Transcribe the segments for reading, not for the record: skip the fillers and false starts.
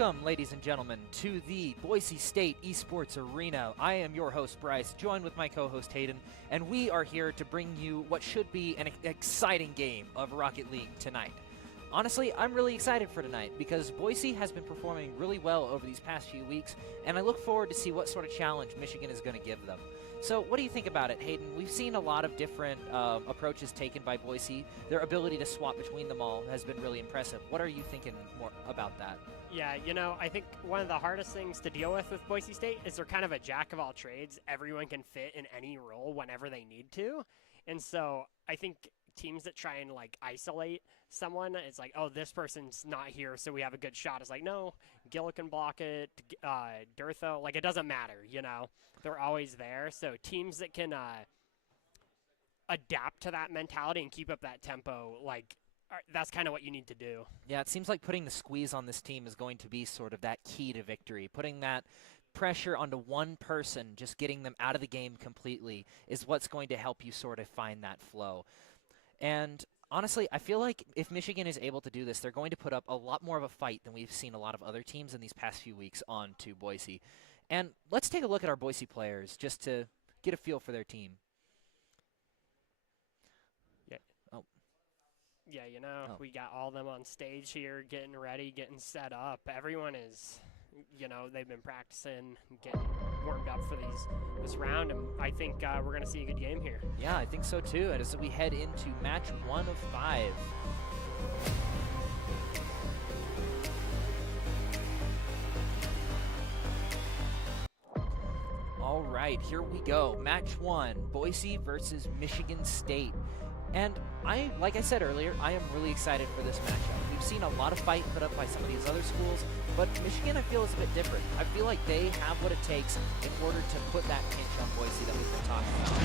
Welcome, ladies and gentlemen, to the Boise State Esports Arena. I am your host, Bryce, joined with my co-host, Hayden, and we are here to bring you what should be an exciting game of Rocket League tonight. Honestly, I'm really excited for tonight because Boise has been performing really well over these past few weeks, and I look forward to see what sort of challenge Michigan is going to give them. So what do you think about it, Hayden? We've seen a lot of different approaches taken by Boise. Their ability to swap between them all has been really impressive. What are you thinking more about that? Yeah, you know, I think one of the hardest things to deal with Boise State is they're kind of a jack of all trades. Everyone can fit in any role whenever they need to. And so I think teams that try and like isolate someone, it's like, oh, this person's not here, so we have a good shot. It's like, no, Gil can block it, Durtho, like it doesn't matter, you know. They're always there. So teams that can adapt to that mentality and keep up that tempo, like, that's kind of what you need to do. Yeah, it seems like putting the squeeze on this team is going to be sort of that key to victory. Putting that pressure onto one person, just getting them out of the game completely, is what's going to help you sort of find that flow. And honestly, I feel like if Michigan is able to do this, they're going to put up a lot more of a fight than we've seen a lot of other teams in these past few weeks on to Boise. And let's take a look at our Boise players just to get a feel for their team. Yeah, you know, we got all of them on stage here, getting ready, getting set up. Everyone is, you know, they've been practicing, getting warmed up for this round, and I think we're going to see a good game here. Yeah, I think so too. And as we head into match 1 of 5. All right, here we go. Match 1, Boise versus Michigan State. And like I said earlier, I am really excited for this matchup. We've seen a lot of fight put up by some of these other schools, but Michigan, I feel, is a bit different. I feel like they have what it takes in order to put that pinch on Boise that we've been talking about.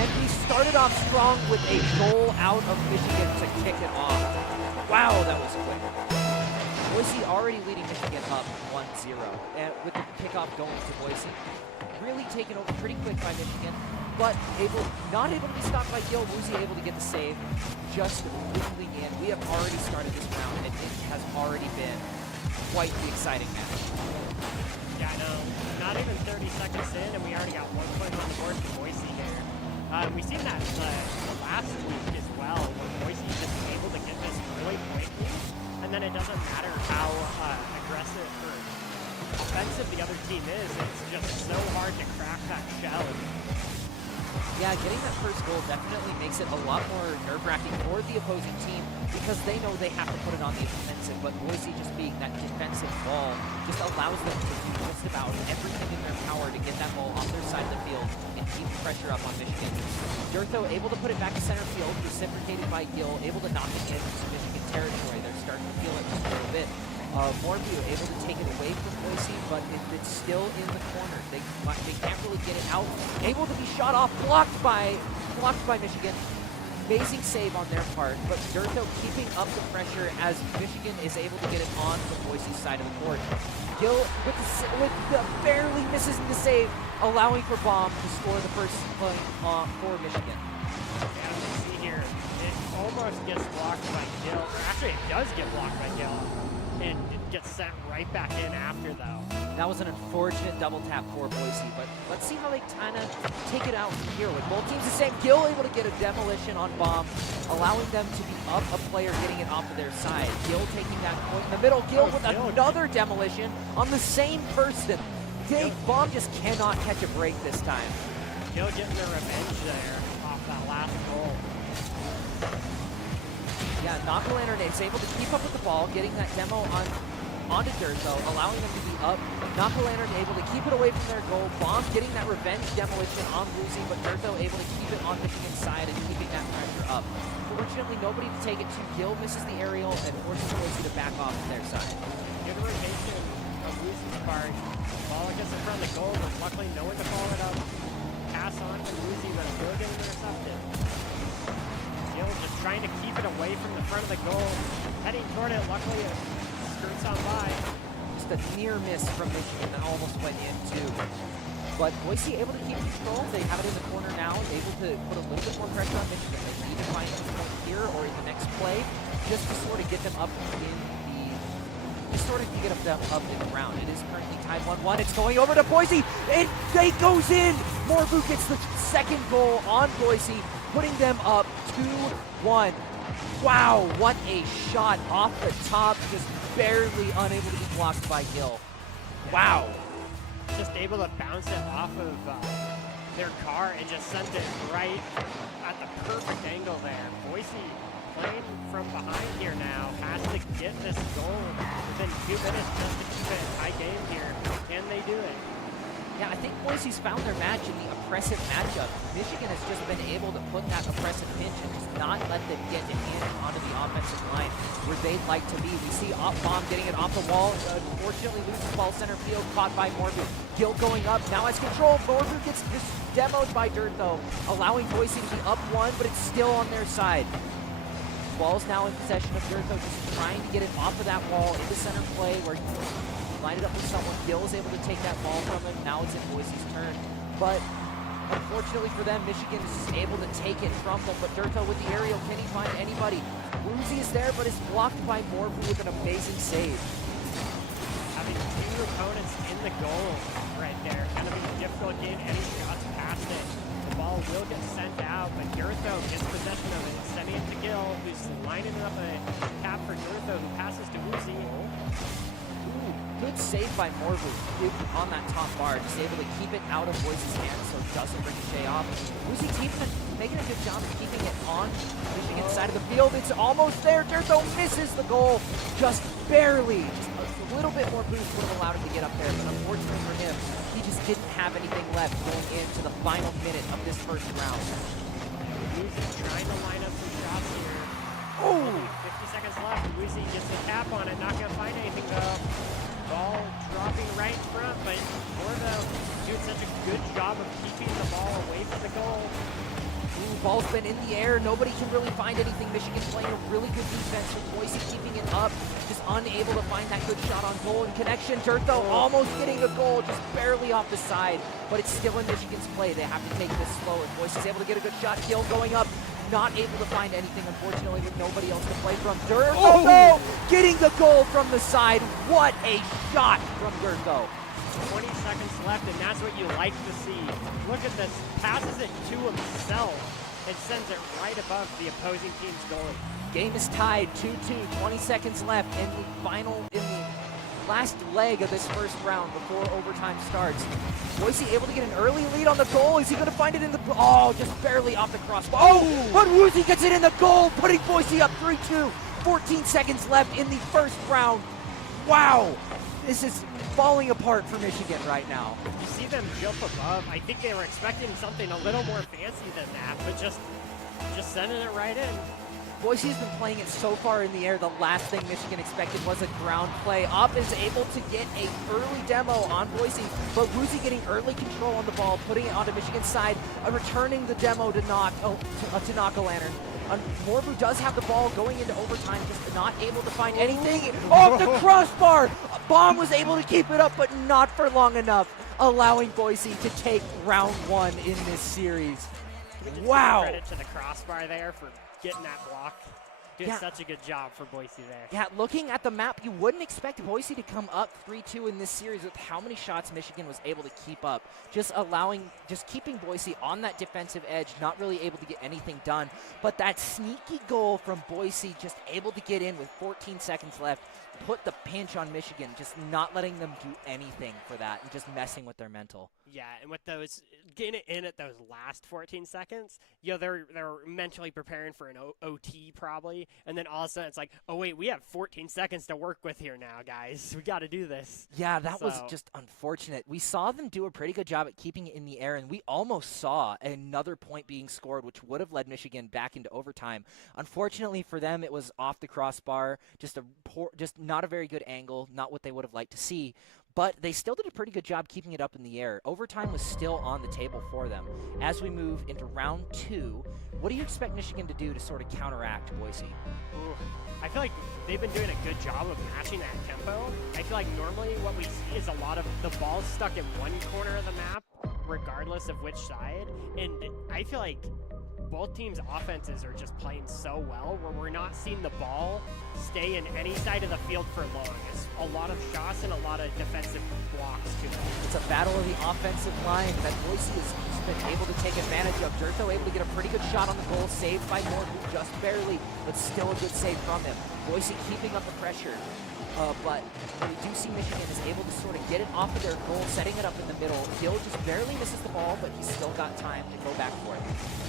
And we started off strong with a goal out of Michigan to kick it off. Wow, that was quick. Boise already leading Michigan up 1-0, and with the kickoff going to Boise. Really taken over pretty quick by Michigan, but not able to be stopped by Gil. Woozy able to get the save, just moving in. We have already started this round, and it has already been quite the exciting match. Yeah, I know. Not even 30 seconds in, and we already got 1 point on the board for Boise here. We've seen that last week as well, where Boise is just able to get this really point lead, and then it doesn't matter how aggressive or offensive the other team is, it's just so hard to crack that shell. Yeah, getting that first goal definitely makes it a lot more nerve-wracking for the opposing team because they know they have to put it on the offensive, but Boise just being that defensive ball just allows them to do just about everything in their power to get that ball off their side of the field and keep pressure up on Michigan. Durtho able to put it back to center field, reciprocated by Gil, able to knock it into Michigan territory. They're starting to feel it just a little bit. Morview able to take it away from Boise, but it's still in the corner. They can't really get it out. Able to be shot off, blocked by Michigan. Amazing save on their part, but Durtho keeping up the pressure as Michigan is able to get it on the Boise side of the court. Gil barely misses the save, allowing for Baum to score the first point for Michigan. Yeah, as you see here, it almost gets blocked by Gil, or actually it does get blocked by Gil. And it gets sent right back in after, though. That was an unfortunate double tap for Boise, but let's see how they kind of take it out from here with both teams the same. Gil able to get a demolition on Bomb, allowing them to be up a player getting it off of their side. Gil taking that point in the middle. Gil with another demolition on the same person. Bomb just cannot catch a break this time. Gil getting their revenge there off that last goal. Yeah, Knock-O-Lantern is able to keep up with the ball, getting that demo onto Durtho, allowing them to be up. Knock-O-Lantern able to keep it away from their goal. Bomb getting that revenge demolition on Woozy, but Durtho able to keep it on Michigan's side and keeping that pressure up. Fortunately, nobody to take it to. Gil misses the aerial and forces Boise to back off to their side. Good rotation of Woozy's part. Ball gets in front of the goal, but luckily no one to follow it up. Pass on to Woozy, but still getting intercepted. Gil just trying to keep it away from the front of the goal. Heading toward it, luckily it skirts on by. Just a near miss from Michigan that almost went in too. But Boise able to keep control. They have it in the corner now, able to put a little bit more pressure on Michigan. They can either find a point here or in the next play, just to sort of get them up in the just sort of to get up in the ground. It is currently tied 1-1. It's going over to Boise. It goes in. Morvu gets the second goal on Boise, putting them up 2-1. Wow, what a shot off the top, just barely unable to be blocked by Gill. Wow. Just able to bounce it off of their car and just send it right at the perfect angle there. Boise playing from behind here now, has to get this goal within 2 minutes just to keep it a high game here. Can they do it? Yeah, I think Boise's found their match in the oppressive matchup. Michigan has just been able to put that oppressive pinch and just not let them get in onto the offensive line where they'd like to be. We see Bomb getting it off the wall. Unfortunately, loses ball center field, caught by Morvu. Gill going up, now has control. Morvu gets just demoed by Dirtho, allowing Boise to be up 1, but it's still on their side. Ball's now in possession of Dirtho, just trying to get it off of that wall into center play where he lined it up with someone. Gill is able to take that ball from him. Now it's in Boise's turn. But unfortunately for them, Michigan is able to take it from them. But Dirtho with the aerial, can he find anybody? Woozy is there, but is blocked by Morvu with an amazing save. Having 2 opponents in the goal right there, kind of be difficult getting any shots past it. The ball will get sent out, but Dirtho gets possession of it, sending it to Gill, who's lining up a tap for Dirtho, who passes to Woozy. Good save by Morvu on that top bar, just able to keep it out of Boise's hands so it doesn't ricochet off. Woozy making a good job of keeping it on Michigan's side of the field. It's almost there. Dirtho misses the goal, just barely. Just a little bit more boost would have allowed him to get up there, but unfortunately for him, he just didn't have anything left going into the final minute of this first round. Woozy trying to line up some shots here. Oh! 50 seconds left. Woozy gets a tap on it, not going to find anything though. Ball dropping right in front, but Morvo doing such a good job of keeping the ball away from the goal. Ball's been in the air. Nobody can really find anything. Michigan playing a really good defense with Boise keeping it up. Just unable to find that good shot on goal and connection. Dirtho almost getting a goal, just barely off the side, but it's still in Michigan's play. They have to take this slow, and Boise's able to get a good shot. Gill going up. Not able to find anything, unfortunately, with nobody else to play from. Dirtho getting the goal from the side. What a shot from Dirtho. 20 seconds left, and that's what you like to see. Look at this. Passes it to himself and sends it right above the opposing team's goalie. Game is tied 2-2. 20 seconds left in the last leg of this first round before overtime starts. Boise able to get an early lead on the goal. Is he going to find it in the... Oh, just barely off the crossbar. Oh, but Woozy gets it in the goal, putting Boise up 3-2. 14 seconds left in the first round. Wow. This is falling apart for Michigan right now. You see them jump above. I think they were expecting something a little more fancy than that, but just sending it right in. Boise's been playing it so far in the air. The last thing Michigan expected was a ground play. Up is able to get an early demo on Boise, but Woozy getting early control on the ball, putting it onto Michigan's side, returning the demo to knock a lantern. Morvu does have the ball going into overtime, just not able to find anything off the crossbar. Bomb was able to keep it up, but not for long enough, allowing Boise to take round 1 in this series. Wow. Credit to the crossbar there for getting that block. Did such a good job for Boise there. Yeah, looking at the map, you wouldn't expect Boise to come up 3-2 in this series with how many shots Michigan was able to keep up. Just keeping Boise on that defensive edge, not really able to get anything done. But that sneaky goal from Boise, just able to get in with 14 seconds left, put the pinch on Michigan, just not letting them do anything for that and just messing with their mental. Yeah, and with those, getting it in at those last 14 seconds, they're mentally preparing for an OT probably, and then all of a sudden it's like, oh wait, we have 14 seconds to work with here now, guys. We got to do this. Yeah, that was just unfortunate. We saw them do a pretty good job at keeping it in the air, and we almost saw another point being scored, which would have led Michigan back into overtime. Unfortunately for them, it was off the crossbar, just not a very good angle, not what they would have liked to see. But they still did a pretty good job keeping it up in the air. Overtime was still on the table for them. As we move into round 2, what do you expect Michigan to do to sort of counteract Boise? Ooh, I feel like they've been doing a good job of matching that tempo. I feel like normally what we see is a lot of the ball stuck in one corner of the map, regardless of which side. And I feel like both teams' offenses are just playing so well where we're not seeing the ball stay in any side of the field for long. It's a lot of shots and a lot of defensive blocks too. It's a battle of the offensive line that Boise has been able to take advantage of. Durtho able to get a pretty good shot on the goal, saved by Morgan just barely, but still a good save from him. Boise keeping up the pressure. But we do see Michigan is able to sort of get it off of their goal, setting it up in the middle. Gill just barely misses the ball, but he's still got time to go back for it.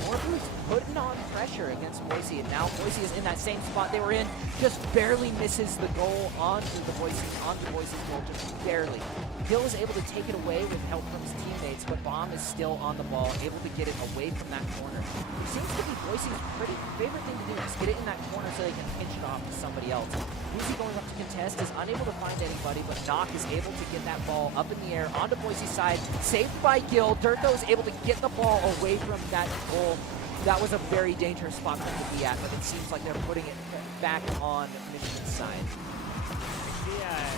Morgan's putting on pressure against Boise, and now Boise is in that same spot they were in, just barely misses the goal onto Boise's goal, just barely. Gill is able to take it away with help from his teammates, but Baum is still on the ball, able to get it away from that corner. It seems to be Boise's pretty favorite thing to do, is get it in that corner so they can pinch it off to somebody else. Boise going up to contest is unable to find anybody, but Nock is able to get that ball up in the air onto Boise's side, saved by Gill. Durtho is able to get the ball away from that goal. That was a very dangerous spot for them to be at, but it seems like they're putting it back on Michigan's side. Yeah,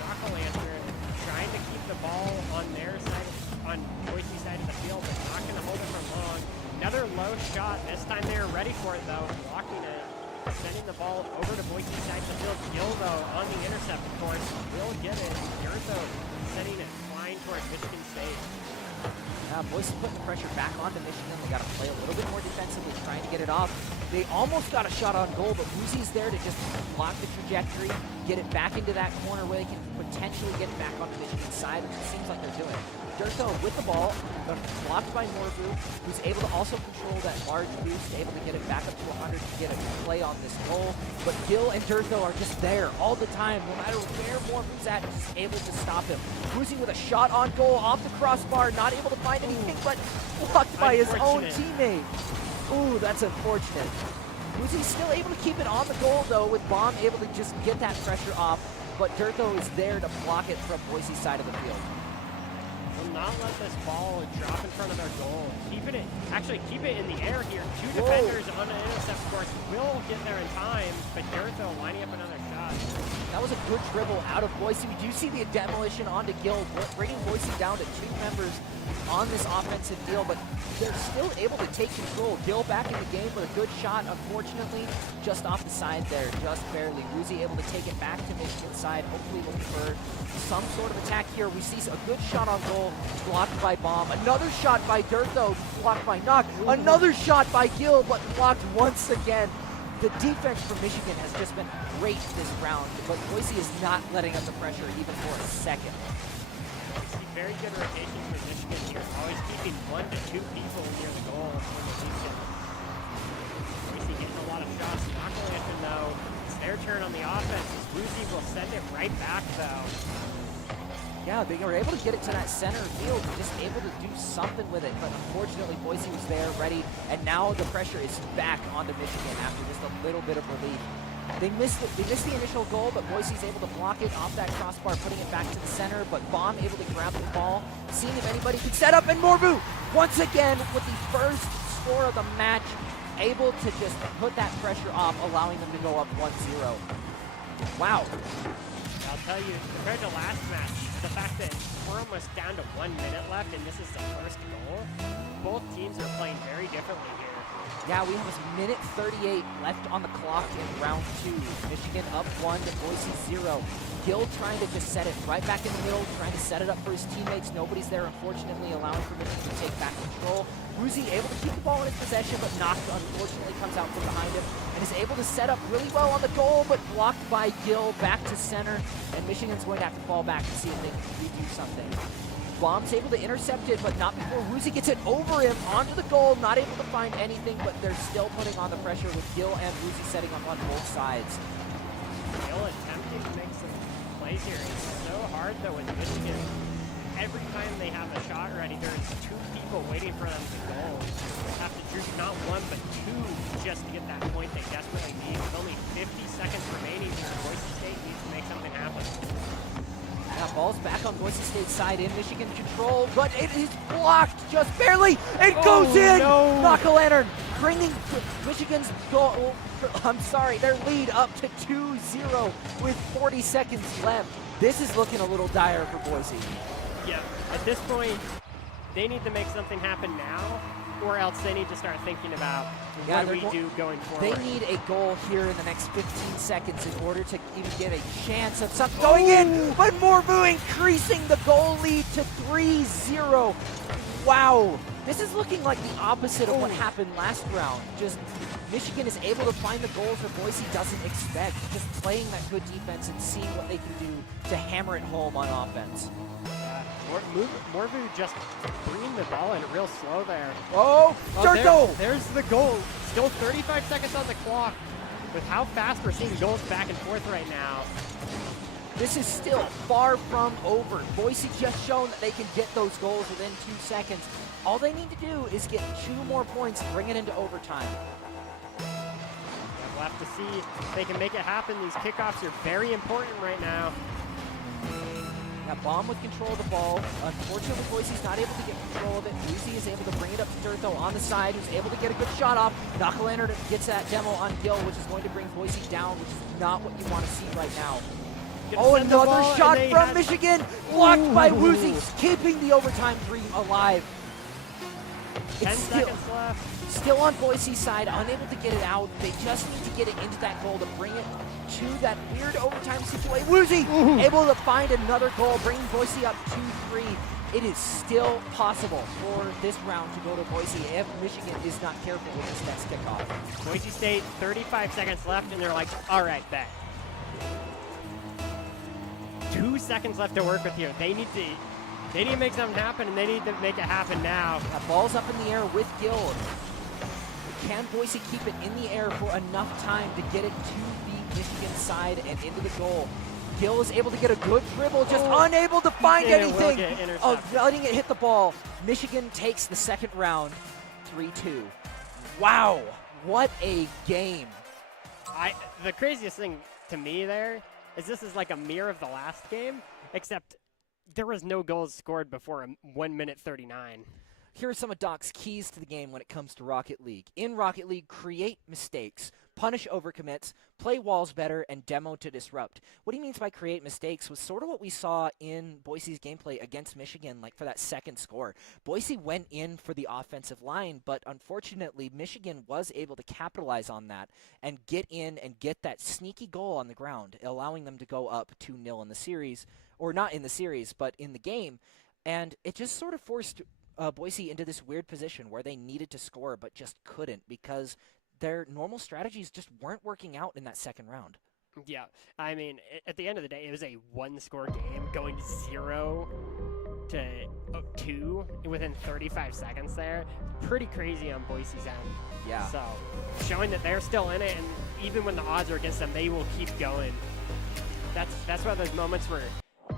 Knock-a-lantern trying to keep the ball on their side, on Boise's side of the field, but not going to hold it for long. Another low shot. This time they were ready for it, though, blocking it. Sending the ball over to Boise's side of the field. Gill, though, on the intercept, of course, will get it. Durtho sending it flying towards Michigan State. Boise putting the pressure back onto Michigan. They got to play a little bit more defensively, trying to get it off. They almost got a shot on goal, but Boise's there to just block the trajectory, get it back into that corner where they can potentially get back onto Michigan's side, which it seems like they're doing. Durtho with the ball, but blocked by Morvu, who's able to also control that large boost, able to get it back up to 100 to get a play on this goal. But Gill and Durtho are just there all the time, no matter where Morvu's at, just able to stop him. Boise with a shot on goal, off the crossbar, not able to find anything, but blocked by his own teammate. Ooh, that's unfortunate. Boise's still able to keep it on the goal, though, with Baum able to just get that pressure off, but Durtho is there to block it from Boise's side of the field. Will not let this ball drop in front of their goal. Keep it in the air here. Two defenders on an intercept course will get there in time, but Durtho lining up another shot. That was a good dribble out of Boise. We do see the demolition onto Gill, bringing Boise down to 2 members on this offensive deal, but they're still able to take control. Gill back in the game with a good shot, unfortunately, just off the side there, just barely. Ruzi able to take it back to Michigan's side, hopefully looking for some sort of attack here. We see a good shot on goal, blocked by Baum. Another shot by Durtho, blocked by Nock. Another shot by Gill, but blocked once again. The defense for Michigan has just been great this round, but Boise is not letting up the pressure even for a second. Very good rotation for Michigan here, always keeping 1 to 2 people near the goal when they do get. Boise getting a lot of shots. Knock-a-lantern, though, it's their turn on the offense. Ruzi will send it right back, though. Yeah, they were able to get it to that center field, just able to do something with it, but unfortunately Boise was there, ready, and now the pressure is back onto Michigan after just a little bit of relief. They missed the initial goal, but Boise's able to block it off that crossbar, putting it back to the center, but Baum able to grab the ball, seeing if anybody could set up, and Morvu, once again, with the first score of the match, able to just put that pressure off, allowing them to go up 1-0. Wow. I'll tell you, compared to last match, the fact that we're almost down to 1 minute left and this is the first goal, both teams are playing very differently here. Yeah, we have a minute 38 left on the clock in round 2. Michigan up 1 to Boise 0. Gill trying to just set it right back in the middle, trying to set it up for his teammates. Nobody's there, unfortunately, allowing for Michigan to take back control. Ruzi able to keep the ball in his possession, but Nock, unfortunately, comes out from behind him and is able to set up really well on the goal, but blocked by Gill back to center, and Michigan's going to have to fall back to see if they can redo something. Baum's able to intercept it, but not before Ruzi gets it over him onto the goal. Not able to find anything, but they're still putting on the pressure with Gill and Ruzi setting up on both sides. Gill attempting to make some plays here. It's so hard, though, with Michigan. Every time they have a shot ready, there's 2 people waiting for them to goal. They have to juke not 1, but 2 just to get that point they desperately need. With only 50 seconds remaining here, Boise State needs to make something happen. Now ball's back on Boise State's side in Michigan control, but it is blocked just barely. It goes in! No. Knock-a-lantern bringing Michigan's goal, their lead up to 2-0 with 40 seconds left. This is looking a little dire for Boise. Yeah, at this point, they need to make something happen now, or else they need to start thinking about Yeah, what do we do going They forward. need a goal here in the next 15 seconds in order to even get a chance of something going in, but Morvu increasing the goal lead to 3-0. Wow, this is looking like the opposite of what happened last round. Just Michigan is able to find the goals that Boise doesn't expect, just playing that good defense and seeing what they can do to hammer it home on offense. Morvu just bringing the ball in real slow there. Oh, there's the goal. Still 35 seconds on the clock. With how fast we're seeing goals back and forth right now. This is still far from over. Boise just shown that they can get those goals within 2 seconds. All they need to do is get 2 more points and bring it into overtime. We'll have to see if they can make it happen. These kickoffs are very important right now. Now, Bomb with control of the ball. Unfortunately, Boise's not able to get control of it. Uzi is able to bring it up to Durtho on the side, who's able to get a good shot off. Knuckle gets that demo on Gill, which is going to bring Boise down, which is not what you want to see right now. Oh, another shot from Michigan, blocked by Woozy, keeping the overtime dream alive. 10 seconds left. Still on Boise's side, unable to get it out. They just need to get it into that goal to bring it to that weird overtime situation. Woozy able to find another goal, bringing Boise up 2-3. It is still possible for this round to go to Boise if Michigan is not careful with this next kickoff. Boise State, 35 seconds left, and they're like, all right, bet. 2 seconds left to work with here. They need to make something happen, and they need to make it happen now. That ball's up in the air with Gill. Can Boise keep it in the air for enough time to get it to the Michigan side and into the goal? Gill is able to get a good dribble, just unable to find anything. Letting it hit the ball. Michigan takes the second round, 3-2. Wow, what a game. The craziest thing to me there is this is like a mirror of the last game, except there was no goals scored before 1 minute 39. Here are some of Doc's keys to the game when it comes to Rocket League. In Rocket League, create mistakes, punish overcommits, play walls better, and demo to disrupt. What he means by create mistakes was sort of what we saw in Boise's gameplay against Michigan, like for that second score. Boise went in for the offensive line, but unfortunately, Michigan was able to capitalize on that and get in and get that sneaky goal on the ground, allowing them to go up 2-0 in the series, or not in the series, but in the game. And it just sort of forced Boise into this weird position where they needed to score but just couldn't because their normal strategies just weren't working out in that second round. Yeah, I mean, at the end of the day, it was a one-score game going 0-2 within 35 seconds there. Pretty crazy on Boise's end. Yeah. So, showing that they're still in it, and even when the odds are against them, they will keep going. That's one of those moments where,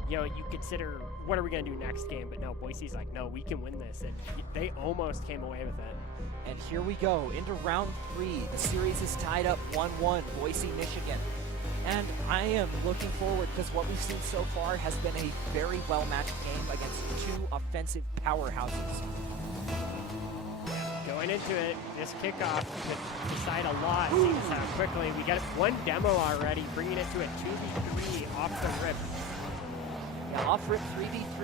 you know, you consider, what are we going to do next game? But no, Boise's like, no, we can win this. And they almost came away with it. And here we go into round 3. The series is tied up 1-1, Boise, Michigan. And I am looking forward because what we've seen so far has been a very well-matched game against 2 offensive powerhouses. Going into it, this kickoff could decide a lot. Seeing this how quickly. We got one demo already, bringing it to a 2v3 off the rip. Yeah, off-rip 3v3.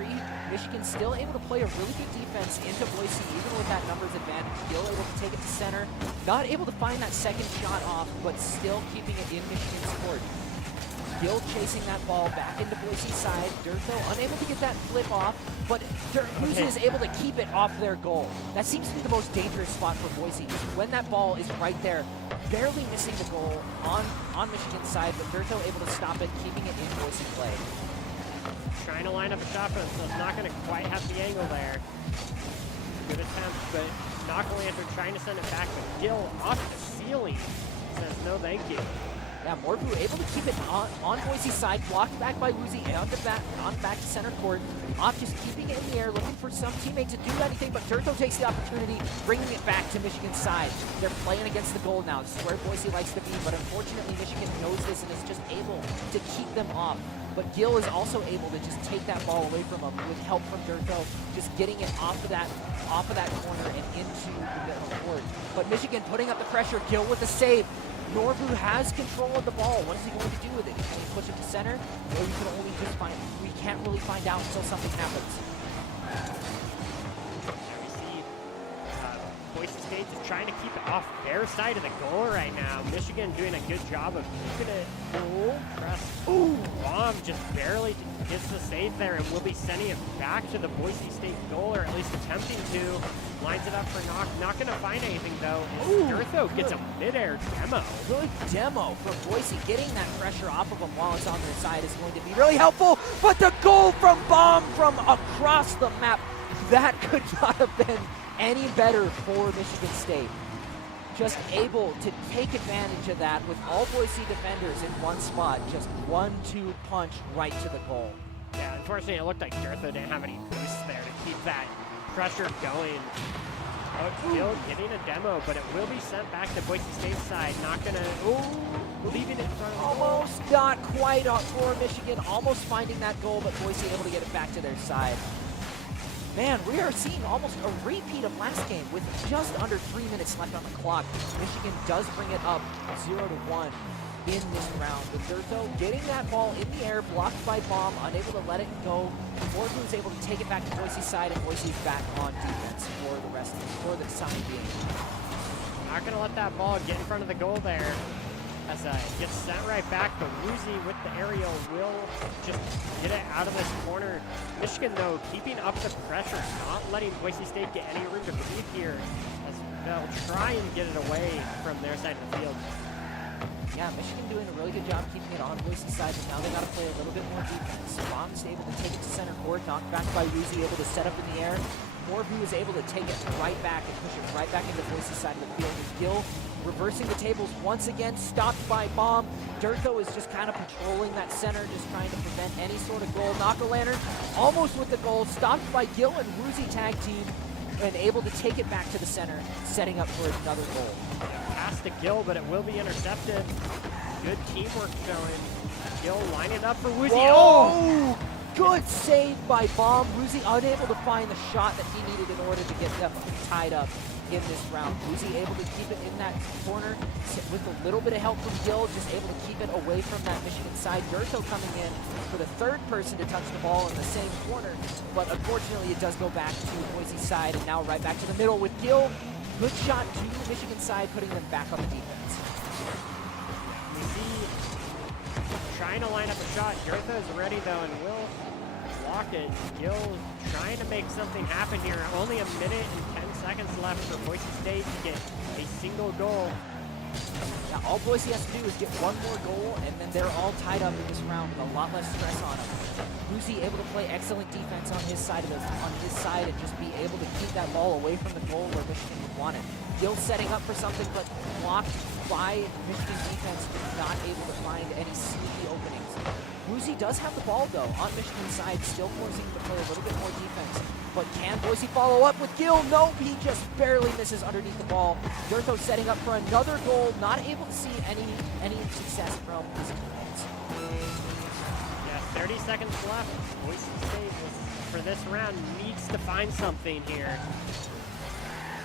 Michigan still able to play a really good defense into Boise, even with that numbers advantage. Still able to take it to center. Not able to find that second shot off, but still keeping it in Michigan's court. Gill chasing that ball back into Boise's side. Durtho unable to get that flip off, but Woozy is able to keep it off their goal. That seems to be the most dangerous spot for Boise. When that ball is right there, barely missing the goal on Michigan's side, but Durtho able to stop it, keeping it in Boise play. Trying to line up a shot, but it's not going to quite have the angle there. Good attempt, but Knocklander trying to send it back, but Gill off the ceiling says no thank you. Yeah, Morvu able to keep it on Boise's side, blocked back by Woozy, and on back to center court. Off just keeping it in the air, looking for some teammate to do anything, but Durtho takes the opportunity, bringing it back to Michigan's side. They're playing against the goal now. This is where Boise likes to be, but unfortunately Michigan knows this and is just able to keep them off. But Gill is also able to just take that ball away from him with help from Durtho, just getting it off of that corner and into the middle of the court. But Michigan putting up the pressure, Gill with the save. Norvu has control of the ball. What is he going to do with it? Can he push it to center? Or we can't really find out until something happens. We see Boise State is trying to keep it off their side of the goal right now. Michigan doing a good job of keeping it cool. Ooh, Bomb just barely gets the save there, and will be sending it back to the Boise State goal, or at least attempting to. Lines it up for Knock. Not going to find anything, though. Durtho gets a mid-air demo. Good demo from Boise. Getting that pressure off of them while it's on their side is going to be really helpful. But the goal from Bomb from across the map, that could not have been any better for Michigan State. Just able to take advantage of that with all Boise defenders in one spot. Just 1-2 punch right to the goal. Yeah, unfortunately, it looked like Durtho didn't have any boosts there to keep that pressure going. Oh, still getting a demo, but it will be sent back to Boise State's side. Not gonna, leaving it in front of the goal. Almost not quite for Michigan. Almost finding that goal, but Boise able to get it back to their side. Man, we are seeing almost a repeat of last game with just under 3 minutes left on the clock. Michigan does bring it up 0-1 in this round. With Durtho getting that ball in the air, blocked by Bomb, unable to let it go. Morgan was able to take it back to Boise's side, and Boise's back on defense for the time being. Not going to let that ball get in front of the goal there. As it gets sent right back, but Woozy with the aerial will just get it out of this corner. Michigan, though, keeping up the pressure, not letting Boise State get any room to breathe here, as they'll try and get it away from their side of the field. Yeah, Michigan doing a really good job keeping it on Boise's side, but now they got to play a little bit more defense. Bomb's able to take it to center court, knocked back by Woozy, able to set up in the air. Morbu is able to take it right back and push it right back into Boise's side of the field. And Gill reversing the tables once again, stopped by Bomb. Durtho is just kind of patrolling that center, just trying to prevent any sort of goal. Knock-a-lantern almost with the goal, stopped by Gill and Woozy tag team, and able to take it back to the center, setting up for another goal. Pass to Gill, but it will be intercepted. Good teamwork showing. Gill lining up for Woozy. Oh! Good save by Bomb. Woozy unable to find the shot that he needed in order to get them tied up in this round. Woozy able to keep it in that corner with a little bit of help from Gill, just able to keep it away from that Michigan side. Durtho coming in for the third person to touch the ball in the same corner, but unfortunately it does go back to Boise's side, and now right back to the middle with Gill. Good shot to the Michigan side, putting them back on the defense. We see trying to line up a shot. Durtho's ready though and will block it. Gill trying to make something happen here. Only a minute and 10 seconds left for Boise State to get a single goal. Yeah, all Boise has to do is get one more goal, and then they're all tied up in this round with a lot less stress on them. Woozy able to play excellent defense on his side and just be able to keep that ball away from the goal where Michigan would want it. Gill setting up for something, but blocked by Michigan defense, not able to find any sneaky openings. Woozy does have the ball, though, on Michigan's side, still forcing to play a little bit more defense. But can Boise follow up with Gill? No, he just barely misses underneath the ball. Durtho setting up for another goal, not able to see any success from his defense. Yeah, 30 seconds left. Boise State, for this round, needs to find something here.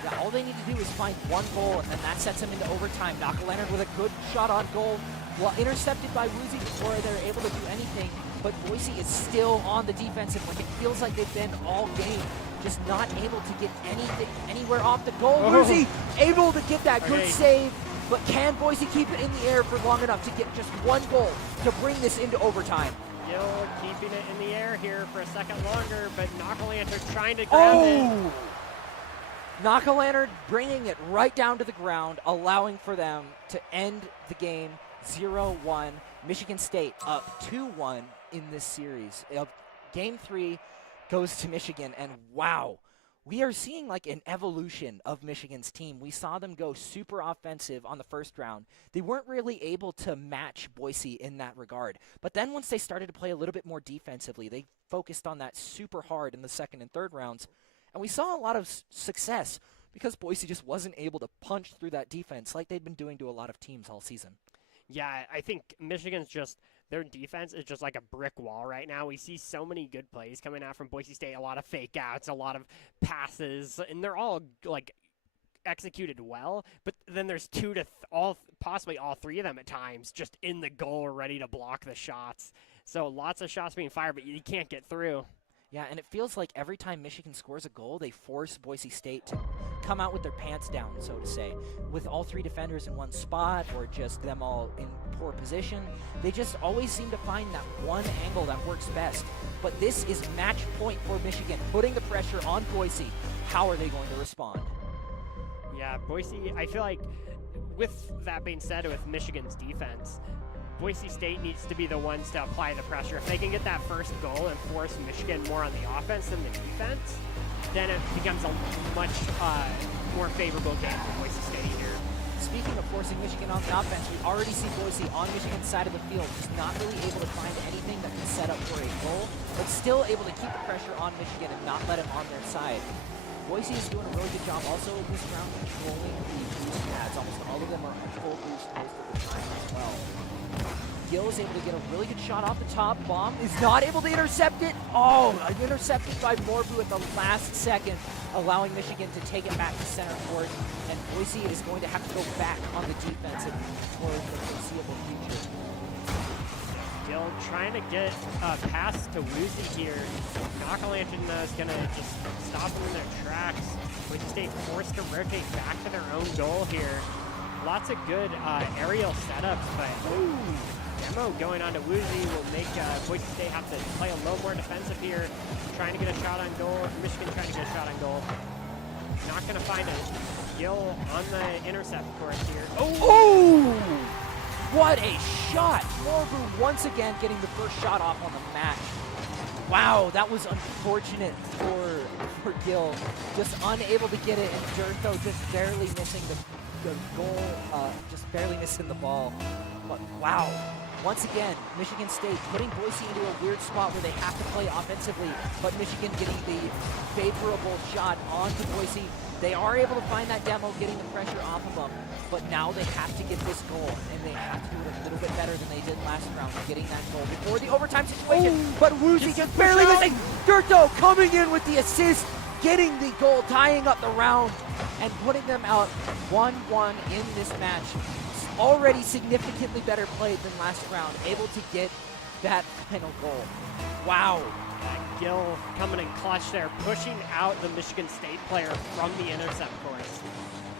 Yeah, all they need to do is find one goal, and then that sets them into overtime. Knock-a-lantern with a good shot on goal. Well, intercepted by Woozy before they're able to do anything, but Boise is still on the defensive, like it feels like they've been all game, just not able to get anything anywhere off the goal. Woozy able to get that good save, but can Boise keep it in the air for long enough to get just one goal to bring this into overtime? Gill keeping it in the air here for a second longer, but Knock-a-lantern trying to grab it. Knock-a-lantern bringing it right down to the ground, allowing for them to end the game 0-1. Michigan State up 2-1 in this series. Game 3 goes to Michigan, and wow, we are seeing like an evolution of Michigan's team. We saw them go super offensive on the first round. They weren't really able to match Boise in that regard. But then once they started to play a little bit more defensively, they focused on that super hard in the second and third rounds. And we saw a lot of success because Boise just wasn't able to punch through that defense like they'd been doing to a lot of teams all season. Yeah, I think Michigan's just, their defense is just like a brick wall right now. We see so many good plays coming out from Boise State, a lot of fake outs, a lot of passes, and they're all like executed well, but then there's possibly all three of them at times just in the goal ready to block the shots. So lots of shots being fired, but you can't get through. Yeah, and it feels like every time Michigan scores a goal, they force Boise State to come out with their pants down, so to say. With all 3 defenders in one spot or just them all in poor position, they just always seem to find that one angle that works best. But this is match point for Michigan, putting the pressure on Boise. How are they going to respond? Yeah, Boise, I feel like with that being said, with Michigan's defense, Boise State needs to be the ones to apply the pressure. If they can get that first goal and force Michigan more on the offense than the defense, then it becomes a much more favorable game for Boise State here. Speaking of forcing Michigan on the offense, we already see Boise on Michigan's side of the field, just not really able to find anything that can set up for a goal, but still able to keep the pressure on Michigan and not let him on their side. Boise is doing a really good job also this round controlling the boost pads. Almost all of them are on full boost most of the time as well. Gill is able to get a really good shot off the top. Bomb is not able to intercept it. Oh, intercepted by Morbu at the last second, allowing Michigan to take it back to center court. And Boise is going to have to go back on the defensive for the foreseeable future. Gill trying to get a pass to Woozy here. Knockalantern is going to just stop them in their tracks. Boise State forced to rotate back to their own goal here. Lots of good aerial setups, but Demo going on to Woozy will make Boise State have to play a little more defensive here. Trying to get a shot on goal. Michigan trying to get a shot on goal. Not going to find a Gill on the intercept course here. Oh! What a shot! Morbu once again getting the first shot off on the match. Wow, that was unfortunate for Gill. Just unable to get it, and Durtho just barely missing the goal, just barely missing the ball. But wow, once again, Michigan State putting Boise into a weird spot where they have to play offensively, but Michigan getting the favorable shot onto Boise. They are able to find that demo, getting the pressure off of them, but now they have to get this goal, and they have to do it a little bit better than they did last round, getting that goal before the overtime situation. But Woozy just barely missing. Durtho coming in with the assist, getting the goal, tying up the round, and putting them out 1-1 in this match. Already significantly better played than last round, able to get that final goal. Wow. Gill coming in clutch there, pushing out the Michigan State player from the intercept course.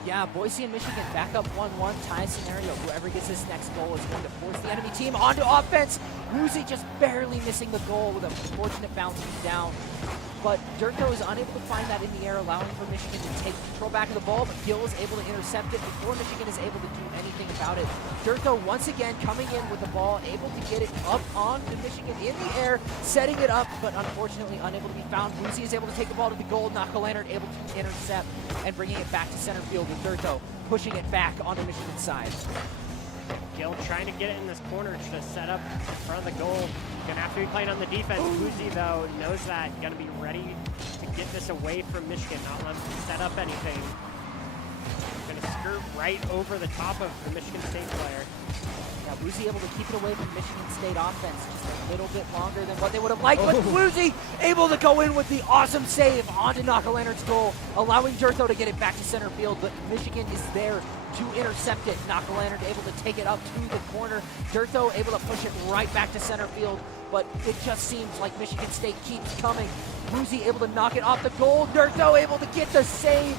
Yeah, Boise and Michigan back up 1-1 tie scenario. Whoever gets this next goal is going to force the enemy team onto offense. Woozy just barely missing the goal with a fortunate bounce down. But Durtho is unable to find that in the air, allowing for Michigan to take control back of the ball, but Gill is able to intercept it before Michigan is able to do anything about it. Durtho once again coming in with the ball, able to get it up onto Michigan in the air, setting it up, but unfortunately unable to be found. Woozy is able to take the ball to the goal, Knockalantern able to intercept and bringing it back to center field with Durtho pushing it back onto Michigan's side. Gill trying to get it in this corner to set up in front of the goal. Gonna have to be playing on the defense. Woozy, though, knows that. Gonna be ready to get this away from Michigan, not let them set up anything. Gonna skirt right over the top of the Michigan State player. Yeah, Woozy able to keep it away from Michigan State offense just a little bit longer than what they would have liked, but Woozy able to go in with the awesome save onto Knockalantern's goal, allowing Durtho to get it back to center field, but Michigan is there to intercept it. Knockalantern able to take it up to the corner. Durtho able to push it right back to center field, but it just seems like Michigan State keeps coming. Woozy able to knock it off the goal. Durtho able to get the save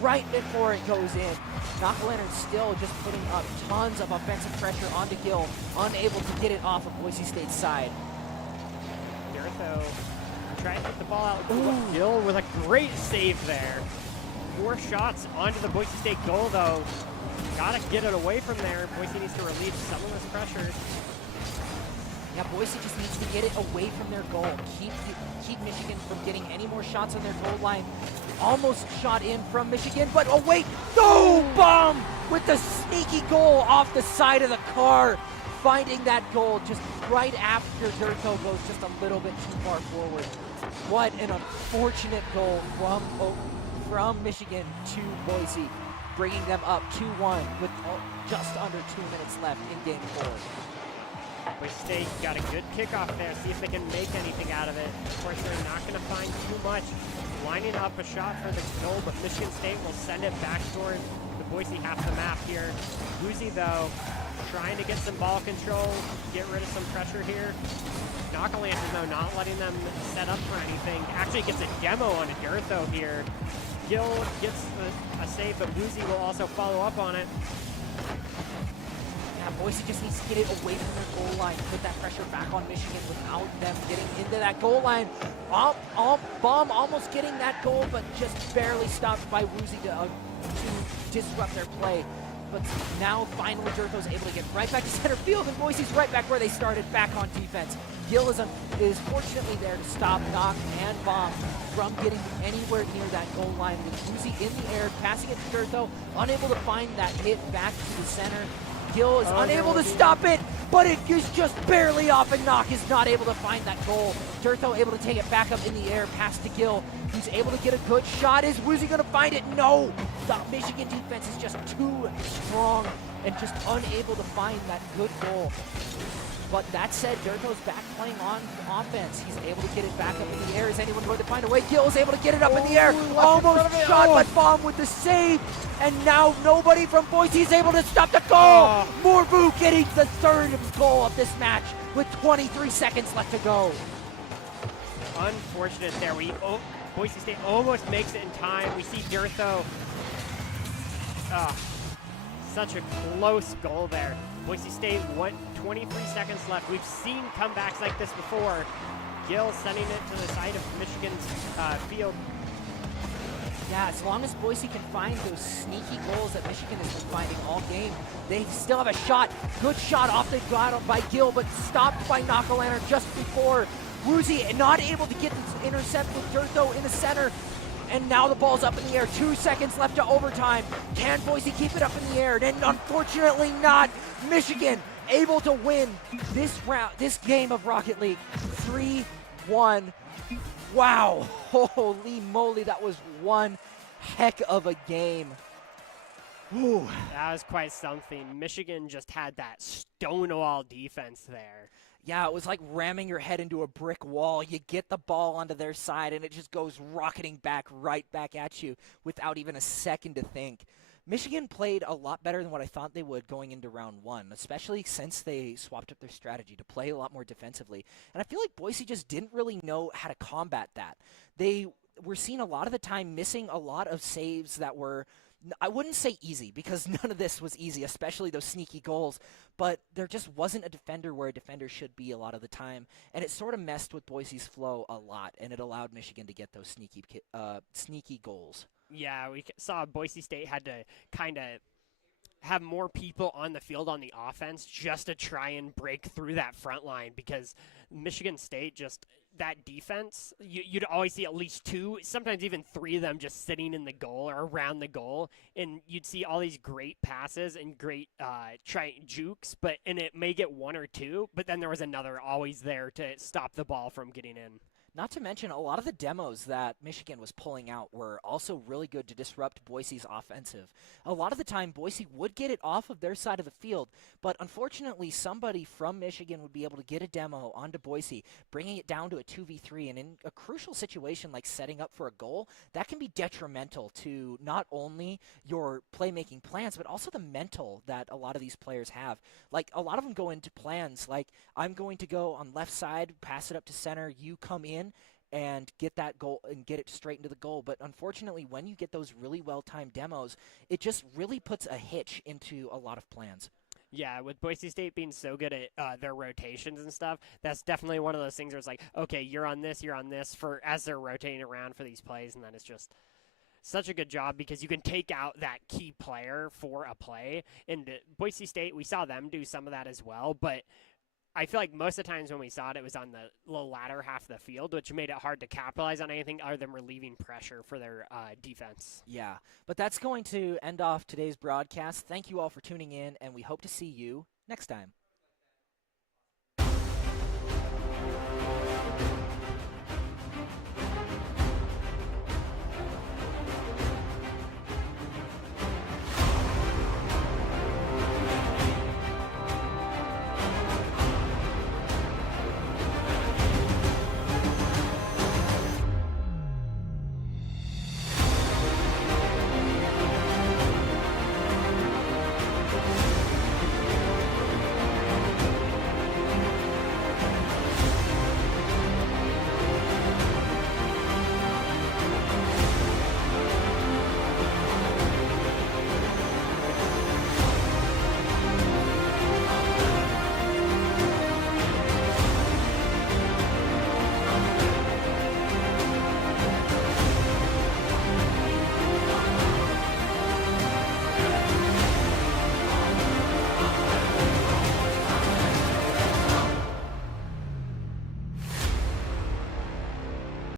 right before it goes in. Knockalantern still just putting up tons of offensive pressure onto Gill, unable to get it off of Boise State's side. Durtho trying to get the ball out. Gill with a great save there. 4 shots onto the Boise State goal, though. Gotta get it away from there. Boise needs to relieve some of this pressure. Yeah, Boise just needs to get it away from their goal. Keep Michigan from getting any more shots on their goal line. Almost shot in from Michigan, but oh wait, no! Bomb with the sneaky goal off the side of the car. Finding that goal just right after Durtho goes just a little bit too far forward. What an unfortunate goal from Michigan to Boise, bringing them up 2-1 with just under 2 minutes left in game 4. Boise State got a good kickoff there, see if they can make anything out of it. Of course, they're not going to find too much. Lining up a shot for the goal, but Michigan State will send it back toward the Boise half the map here. Woozy, though, trying to get some ball control, get rid of some pressure here. Knockalantern, though, not letting them set up for anything. Actually gets a demo on a Durtho here. Gil gets a save, but Woozy will also follow up on it. Yeah, Boise just needs to get it away from their goal line, put that pressure back on Michigan without them getting into that goal line. Bomb almost getting that goal, but just barely stopped by Woozy to disrupt their play. But now finally Durtho's able to get right back to center field, and Boise's right back where they started, back on defense. Gil is fortunately there to stop Knock and Bomb from getting anywhere near that goal line, with Woozy in the air, passing it to Durtho, unable to find that hit back to the center. Gil is unable to stop it, but it is just barely off, and Knock is not able to find that goal. Durtho able to take it back up in the air, pass to Gil, who's able to get a good shot. Is Woozy going to find it? No! The Michigan defense is just too strong and just unable to find that good goal. But that said, Durtho's back playing on offense. He's able to get it back up in the air. Is anyone going to find a way? Gil is able to get it up in the air. Almost shot by Bomb with the save. And now nobody from Boise is able to stop the goal. Morvu getting the third goal of this match with 23 seconds left to go. Unfortunate there. Boise State almost makes it in time. We see Durtho. Such a close goal there. Boise State, 23 seconds left. We've seen comebacks like this before. Gil sending it to the side of Michigan's field. Yeah, as long as Boise can find those sneaky goals that Michigan has been finding all game, they still have a shot. Good shot off the ground by Gil, but stopped by Knockalantern just before. Woozy not able to get this intercept with Durtho in the center. And now the ball's up in the air. 2 seconds left to overtime. Can Boise keep it up in the air? And unfortunately not. Michigan able to win this game of Rocket League. 3-1. Wow. Holy moly, that was one heck of a game. Ooh. That was quite something. Michigan just had that stonewall defense there. Yeah, it was like ramming your head into a brick wall. You get the ball onto their side, and it just goes rocketing right back at you without even a second to think. Michigan played a lot better than what I thought they would going into round one, especially since they swapped up their strategy to play a lot more defensively. And I feel like Boise just didn't really know how to combat that. They were seen a lot of the time missing a lot of saves that were, I wouldn't say easy, because none of this was easy, especially those sneaky goals, but there just wasn't a defender where a defender should be a lot of the time, and it sort of messed with Boise's flow a lot, and it allowed Michigan to get those sneaky goals. Yeah, we saw Boise State had to kind of have more people on the field on the offense just to try and break through that front line, because Michigan State just, that defense, you'd always see at least two, sometimes even three of them just sitting in the goal or around the goal, and you'd see all these great passes and great jukes, and it may get one or two, but then there was another always there to stop the ball from getting in. Not to mention, a lot of the demos that Michigan was pulling out were also really good to disrupt Boise's offensive. A lot of the time, Boise would get it off of their side of the field, but unfortunately, somebody from Michigan would be able to get a demo onto Boise, bringing it down to a 2v3, and in a crucial situation like setting up for a goal, that can be detrimental to not only your playmaking plans, but also the mental that a lot of these players have. Like, a lot of them go into plans like, I'm going to go on left side, pass it up to center, you come in, and get that goal and get it straight into the goal. But unfortunately, when you get those really well-timed demos, it just really puts a hitch into a lot of plans. Yeah, with Boise State being so good at their rotations and stuff, that's definitely one of those things where it's like, okay, you're on this for as they're rotating around for these plays, and then it's just such a good job because you can take out that key player for a play. And Boise State, we saw them do some of that as well, but I feel like most of the times when we saw it, it was on the little latter half of the field, which made it hard to capitalize on anything other than relieving pressure for their defense. Yeah, but that's going to end off today's broadcast. Thank you all for tuning in, and we hope to see you next time.